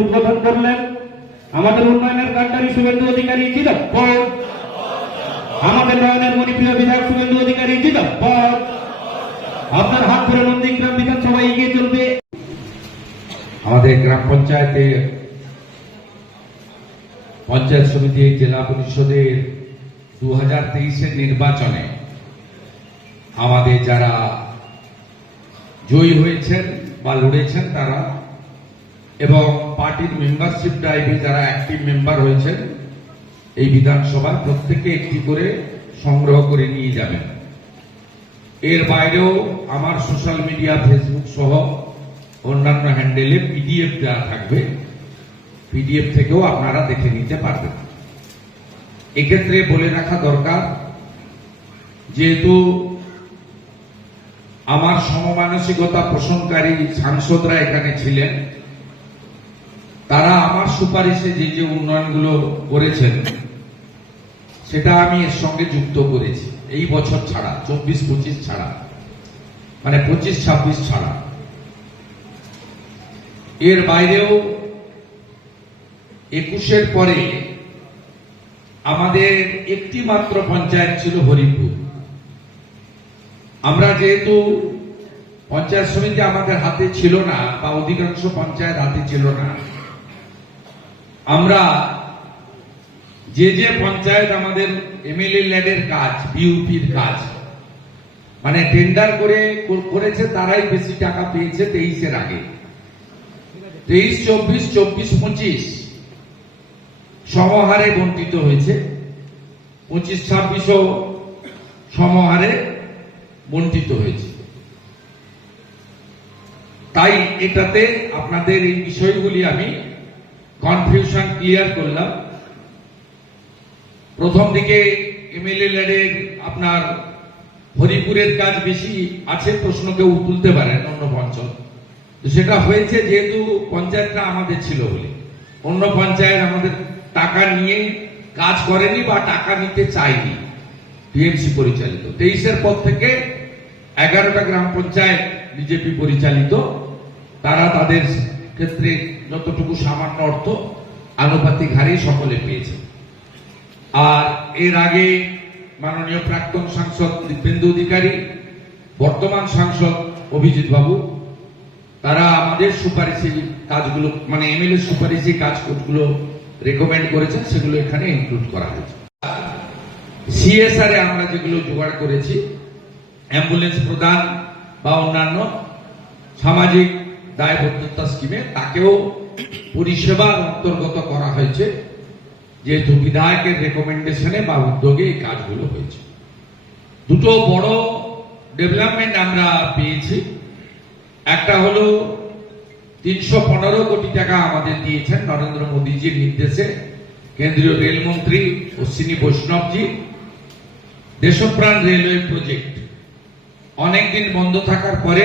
উদ্বোধন করলেন। আমাদের উন্নয়নের শুভেন্দু অধিকারী আমাদের নয়নের মণিপ্রিয় বিধায়ক শুভেন্দু অধিকারী আপনার হাত ধরে নন্দীগ্রাম বিধানসভা এগিয়ে চলবে। আমাদের গ্রাম পঞ্চায়েতে পঞ্চায়েত সমিতি জেলা পরিষদের দু হাজার তেইশের নির্বাচনে আমাদের যারা জয়ী হয়েছেন বা লড়েছেন তারা এবং পার্টির মেম্বারশিপ ড্রাইভে যারা অ্যাক্টিভ মেম্বার হয়েছেন, এই বিধানসভায় প্রত্যেকে একটি করে সংগ্রহ করে নিয়ে যাবেন। এর বাইরেও আমার সোশ্যাল মিডিয়া ফেসবুক সহ অন্যান্য হ্যান্ডেলে পিডিএফ দেওয়া থাকবে। পিডিএফ থেকেও আপনারা দেখে নিতে পারবেন। এক্ষেত্রে বলে রাখা দরকার, যেহেতু আমার সমমানসিকতা পোষণকারী সাংসদরা এখানে ছিলেন সুপারিশে যে যে উন্নয়নগুলো করেছেন, সেটা আমি এর সঙ্গে যুক্ত করেছি। এই বছর ছাড়া, চব্বিশ, পঁচিশ ছাড়া মানে পঁচিশ, ছাব্বিশ ছাড়া। এর বাইরেও একুশের পরে আমাদের একটি মাত্র পঞ্চায়েত ছিল হরিপুর। আমরা যেহেতু পঞ্চায়েত সমিতি আমাদের হাতে ছিল না, বা অধিকাংশ পঞ্চায়েত হাতে ছিল না আমরা যে যে পঞ্চায়েত আমাদের এমএলএ ল্যাডের কাজ বিউপির কাজ মানে টেন্ডার করে, করেছে তারাই বেশি টাকা পেয়েছে তেইশের আগে। তেইশ, চব্বিশ চব্বিশ, পঁচিশ সমহারে বন্টিত হয়েছে। পঁচিশ, ছাব্বিশও সমহারে বন্টিত হয়েছে। তাই এটাতে আপনাদের এই বিষয়গুলি আমি কনফিউশন ক্লিয়ার করলাম। প্রথম দিকে এমএলএ ল্যাডের আপনার হরিপুরের কাজ বেশি আছে প্রশ্ন কেউ তুলতে পারেন অন্য পঞ্চল তো সেটা হয়েছে যেহেতু পঞ্চায়েতটা আমাদের ছিল বলে। অন্য পঞ্চায়েত আমাদের টাকা নিয়ে কাজ করেনি বা টাকা নিতে চায়নি টিএমসি পরিচালিত। তেইশের পর থেকে এগারোটা গ্রাম পঞ্চায়েত বিজেপি পরিচালিত। তারা তাদের ক্ষেত্রে যতটুকু সামান্য অর্থ আনুপাতিক হারে সকলে পেয়েছে। আর এর আগে মাননীয় প্রাক্তন সাংসদ দিব্যেন্দু অধিকারী, বর্তমান সাংসদ অভিজিৎ বাবু, তারা আমাদের সুপারিশে কাজগুলো মানে এমএলএ সুপারিশে কাজগুলো রেকমেন্ড করেছেন, সেগুলো এখানে ইনক্লুড করা হয়েছে। সিএসআর আমরা যেগুলো জোগাড় করেছি অ্যাম্বুলেন্স প্রদান বা অন্যান্য সামাজিক দায়বদ্ধতা স্কিমে তাকেও পরিষেবার অন্তর্গত করা হয়েছে, যেহেতু বিধায়কের রেকমেন্ডেশনে বা উদ্যোগে এই কাজগুলো হয়েছে। দুটো বড় ডেভেলপমেন্ট আমরা পেয়েছি। একটা হলো তিনশো পনেরো কোটি টাকা আমাদের দিয়েছেন নরেন্দ্র মোদীজির নির্দেশে কেন্দ্রীয় রেলমন্ত্রী অশ্বিনী বৈষ্ণবজি। দেশপ্রাণ রেলওয়ে প্রজেক্ট অনেকদিন বন্ধ থাকার পরে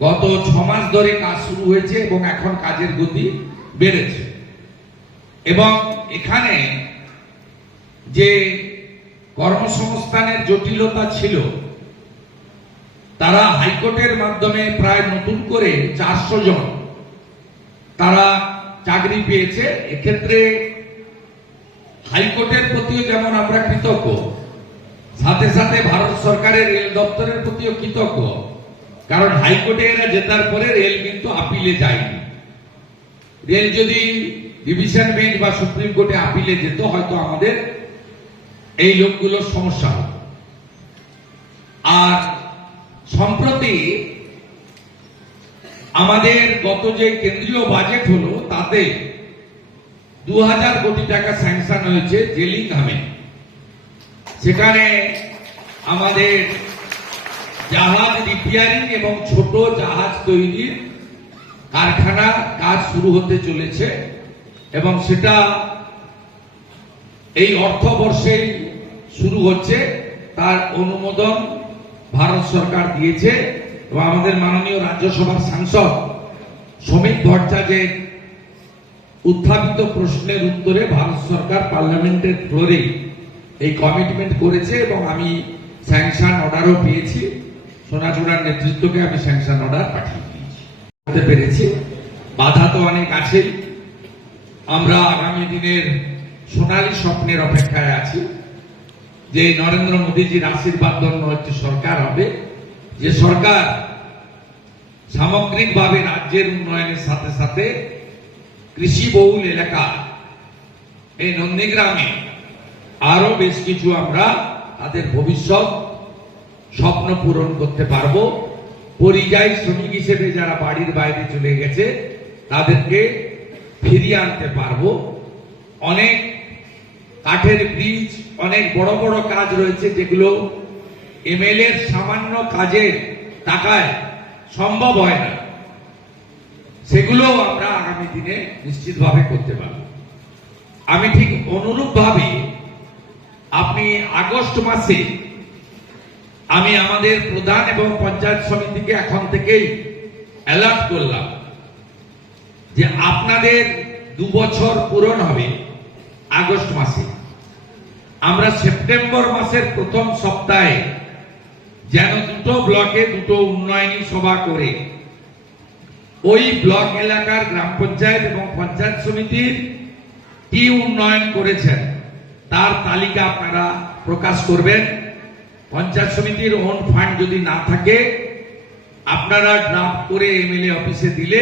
গত ছ মাস ধরে কাজ শুরু হয়েছে এবং এখন কাজের গতি বেড়েছে। এবং এখানে যে কর্মসংস্থানের জটিলতা ছিল, তারা হাইকোর্টের মাধ্যমে প্রায় নতুন করে চারশো জন তারা চাকরি পেয়েছে। এক্ষেত্রে হাইকোর্টের প্রতিও যেমন আমরা কৃতজ্ঞ, সাথে সাথে ভারত সরকারের রেল দপ্তরের প্রতিও কৃতজ্ঞ কারণ হাইকোর্টে এরা জেতার পরে রেল কিন্তু আপিলে যায়নি। রেল যদি ডিভিশন বেঞ্চ বা সুপ্রিম কোর্টে আপিলে যেত, হয়তো আমাদের এই লোকগুলোর সমস্যা হতো। আর সম্প্রতি আমাদের গত যে কেন্দ্রীয় বাজেট হলো, তাতে দু হাজার কোটি টাকা স্যাংশন হয়েছে জেলিংহামে। সেখানে আমাদের জাহাজ রিপেয়ারিং এবং ছোট জাহাজ তৈরির কারখানা কাজ শুরু হতে চলেছে এবং সেটা এই অর্থবর্ষেই শুরু হচ্ছে, তার অনুমোদন ভারত সরকার দিয়েছে এবং আমাদের মাননীয় রাজ্যসভার সাংসদ শ্রমিক ভট্টাচার্যের উত্থাপিত প্রশ্নের উত্তরে ভারত সরকার পার্লামেন্টের ফ্লোরে এই কমিটমেন্ট করেছে এবং আমি স্যাংশন অর্ডারও পেয়েছি। সোনাচূড়ার নেতৃত্বকে আমি স্যাংশন অর্ডার পাঠিয়ে দিয়েছি। করতে পেরেছি, বাধা তো অনেক আছে। আমরা আগামী দিনের সোনালী স্বপ্নের অপেক্ষায় আছি যে নরেন্দ্র মোদীজির আশীর্বাদ ধন্য একটি সরকার হবে। যে সরকার সামগ্রিকভাবে রাজ্যের উন্নয়নের সাথে সাথে কৃষি বহুল এলাকা, এই নন্দীগ্রামে আরও বেশ কিছু আমরা তাদের ভবিষ্যৎ স্বপ্ন পূরণ করতে পারব। পরিযায়ী শ্রমিক হিসেবে যারা বাড়ির বাইরে চলে গেছে, তাদেরকে ফিরিয়ে আনতে পারব। অনেক কাঠের ব্রিজ, অনেক বড় বড় কাজ রয়েছে যেগুলো এমএলএর সামান্য কাজের টাকায় সম্ভব হয় না। সেগুলো আমরা আগামী দিনে নিশ্চিতভাবে করতে পারব। আমি ঠিক অনুরূপভাবে আপনি আগস্ট মাসে আমি আমাদের প্রধান এবং পঞ্চায়েত সমিতিকে এখন থেকেই অ্যালার্ট করলাম যে আপনাদের দু বছর পূরণ হবে আগস্ট মাসে। আমরা সেপ্টেম্বর মাসের প্রথম সপ্তাহে যেন দুটো ব্লকে দুটো উন্নয়নী সভা করে ওই ব্লক এলাকার গ্রাম পঞ্চায়েত এবং পঞ্চায়েত সমিতির কি উন্নয়ন করেছেন তার তালিকা আপনারা প্রকাশ করবেন। পঞ্চায়েত সমিতির ওন ফান্ড যদি না থাকে, আপনারা ড্রাফট করে এমএলএ অফিসে দিলে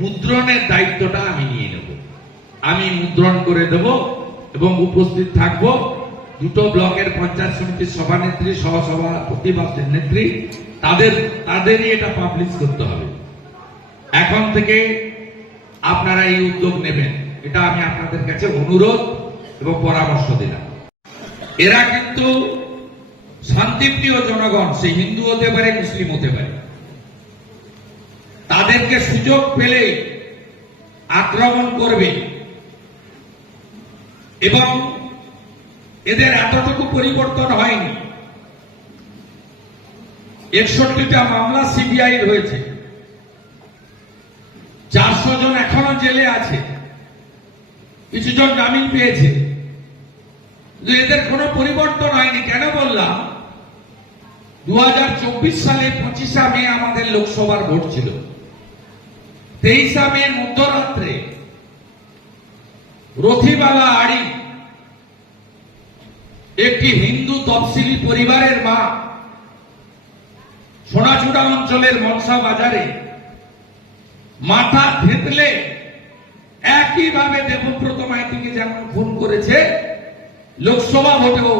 মুদ্রণের দায়িত্বটা আমি নিয়ে নেব। আমি মুদ্রণ করে দেব এবং উপস্থিত থাকব। দুটো ব্লকের পঞ্চায়েত সমিতির সভানেত্রী, সহসভাপতি বা নেত্রী, তাদের তাদেরই এটা পাবলিশ করতে হবে। এখন থেকে আপনারা এই উদ্যোগ নেবেন। এটা আমি আপনাদের কাছে অনুরোধ এবং পরামর্শ দিলাম। এরা কিন্তু শান্তিপ্রিয় জনগণ সে হিন্দু হতে পারে, মুসলিম হতে পারে। তাদেরকে সুযোগ পেলে আক্রমণ করবে। এবং এদের এতটুকু পরিবর্তন হয়নি। একষট্টিটা মামলা সিবিআই হয়েছে। চারশো জন এখনও জেলে আছে। কিছু জন জামিন পেয়েছে। এদের কোনো পরিবর্তন হয়নি। কেন বললাম? দু হাজার চব্বিশ সালে পঁচিশা মে আমাদের লোকসভার ভোট ছিল। তেইশা মে মধ্যরাত্রে রথিবালা আড়ি, একটি হিন্দু তফসিলি পরিবারের মা সোনাচূড়া অঞ্চলের মনসা বাজারে মাথা থেতলে একইভাবে দেবব্রত মাইতিকে যেমন খুন করেছে, লোকসভা ভোটেও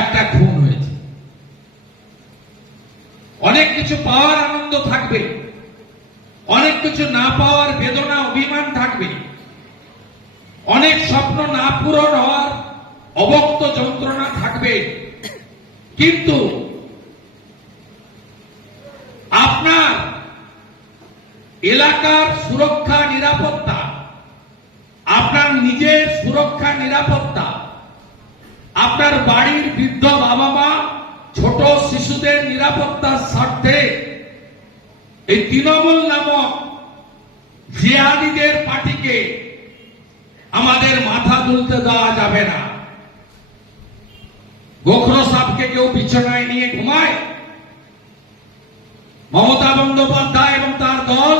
একটা খুন হয়েছে অনেক কিছু পাওয়ার আনন্দ থাকবে। অনেক কিছু না পাওয়ার বেদনা, অভিমান থাকবে। অনেক স্বপ্ন না পূরণ হওয়ার অবক্ত যন্ত্রণা থাকবে। কিন্তু আপনার এলাকার সুরক্ষা, নিরাপত্তা, আপনার নিজের সুরক্ষা, নিরাপত্তা, আপনার বাড়ির বৃদ্ধ শিশুদের নিরাপত্তার স্বার্থে এই তৃণমূল নামক জিহাদিদের পার্টিকে আমাদের মাথা তুলতে দেওয়া যাবে না। গোখরো সাপকে কেউ বিছানায় নিয়ে ঘুমায়? মমতা বন্দ্যোপাধ্যায় এবং তার দল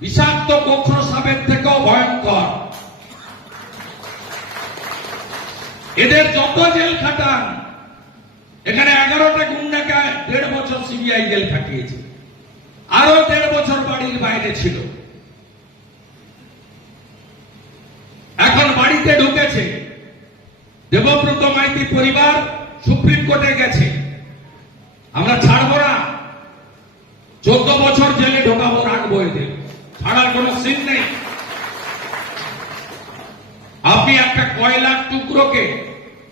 বিষাক্ত গোখরো সাপের থেকেও ভয়ঙ্কর। এদের যত জেল খাটান এখানে এগারোটা গুন্ডাকে দেড় বছর সিবিআই জেল খাটিয়েছে। আরও দেড় বছর বাড়ির বাইরে ছিল। এখন বাড়িতে ঢুকেছে। দেবব্রত মাইতি পরিবার সুপ্রিম কোর্টে গেছে। আমরা ছাড়বো না। চোদ্দ বছর জেলে ঢোকাবো, রাখব এদের ছাড়ার কোন সিন নেই। আপনি একটা কয়লার টুকরোকে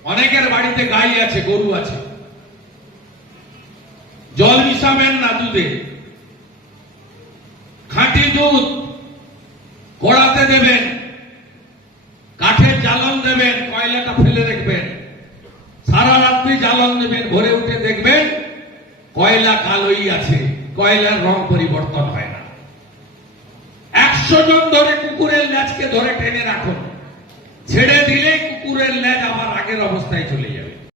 অনেকের বাড়িতে গাই আছে, গরু আছে। জল মিশাবেন না দুধে। খাঁটি দুধ কড়াতে দেবেন, কাঠের জ্বালন দেবেন, কয়লাটা ফেলে রাখবেন সারা রাত্রি জ্বালন দেবেন, ভোরে উঠে দেখবেন কয়লা কালোই আছে, কয়লার রং পরিবর্তন হয় না। একশো জন ধরে কুকুরের ল্যাজকে ধরে টেনে রাখুন। ছেড়ে দিলে কুকুরের ল্যাজ আবার আগের অবস্থায় চলে যাবে